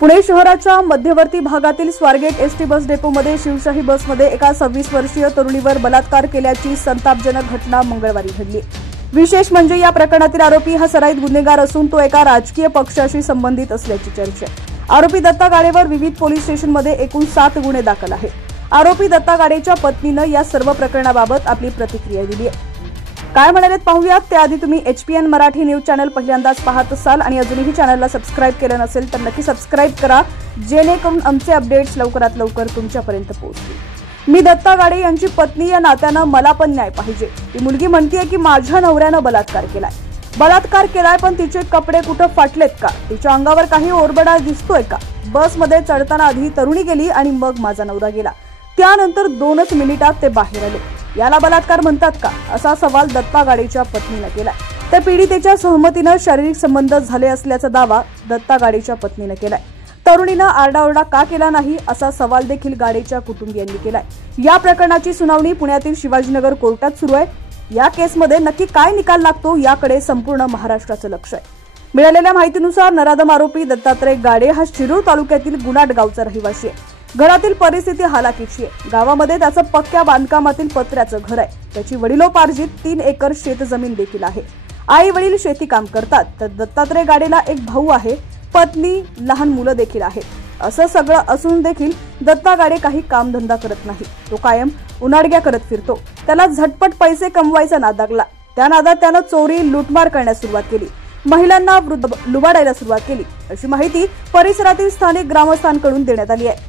पुणे शहराच्या मध्यवर्ती भागातील स्वारगेट एसटी बस डेपोमध्ये शिवशाही बसमध्ये एका 26 वर्षीय तरुणीवर बलात्कार केल्याची संतापजनक घटना मंगळवारी घडली। विशेष म्हणजे या प्रकरणातील आरोपी हा सराईत गुन्हेगार असून तो एका राजकीय पक्षाशी संबंधित असल्याची चर्चा आहे। आरोपी दत्ता गाडेवर विविध पोलीस स्टेशनमध्ये एकूण 7 गुन्हे दाखल आहेत। आरोपी दत्ता गाडेच्या पत्नीने या सर्व प्रकरणाबाबत आपली प्रतिक्रिया दिली आहे। काय म्हणालेत पाहूयात। त्याआधी तुम्ही HPN मराठी न्यूज चॅनल पहिल्यांदाच पाहत असाल आणि अजूनही चॅनलला सबस्क्राइब केलं नसेल तर नक्की सबस्क्राइब करा, जेणेकरून आमचे अपडेट्स लवकरात लवकर तुमच्यापर्यंत पोहोचतील। मी दत्ता गाडे यांची पत्नी या नात्यानं मला पण न्याय पाहिजे। ती मुलगी म्हणतेय की माझ्या नवऱ्यानं बलात्कार केलाय पण तिचे कपडे कुठे फाटलेत का, तिच्या अंगावर काही ओरबडा दिसतोय का, बसमध्ये चढताना आधी तरुणी गेली आणि मग माझा नवरा गेला, त्यानंतर 2च मिनिटात ते बाहेर आले, याला बलात्कार म्हणतात का, असा सवाल दत्ता गाडेच्या पत्नीने केलाय। त्या पीडितेच्या सहमतीने शारीरिक संबंध झाले असल्याचा दावा दत्ता गाडेच्या पत्नीने केलाय। तरुणीने आरडाओरडा का केला नाही असा सवाल देखील गाडेच्या कुटुंबियांनी केलाय। या प्रकरणाची सुनावणी पुण्यातील शिवाजीनगर कोर्टात सुरू आहे। या केसमध्ये नक्की काय निकाल लागतो याकडे संपूर्ण महाराष्ट्राचं लक्ष आहे। मिळालेल्या माहितीनुसार नराधम आरोपी दत्तात्रय गाडे हा शिरूर तालुक्यातील गुणाट गावचा रहिवासी आहे। घरातील परिस्थिती हालाकीची आहे। गावामध्ये त्याचं पक्क्या बांधकामातील पत्र्याचं घर आहे। त्याची वडिलोपार्जित 3 एकर शेतजमीन देखील आहे। आई वडील शेती काम करतात, तर दत्तात्रय गाडेला एक भाऊ आहे, पत्नी, लहान मुलं देखील आहेत। असं सगळं असून देखील दत्ता गाडे काही कामधंदा करत नाही। तो कायम उनाडग्या करत फिरतो। त्याला झटपट पैसे कमवायचा नाद लागला। त्या नादात त्यानं चोरी, लूटमार करण्यास सुरुवात केली, महिलांना लुबाडायला सुरुवात केली, अशी माहिती परिसरातील स्थानिक ग्रामस्थांकडून देण्यात आली आहे।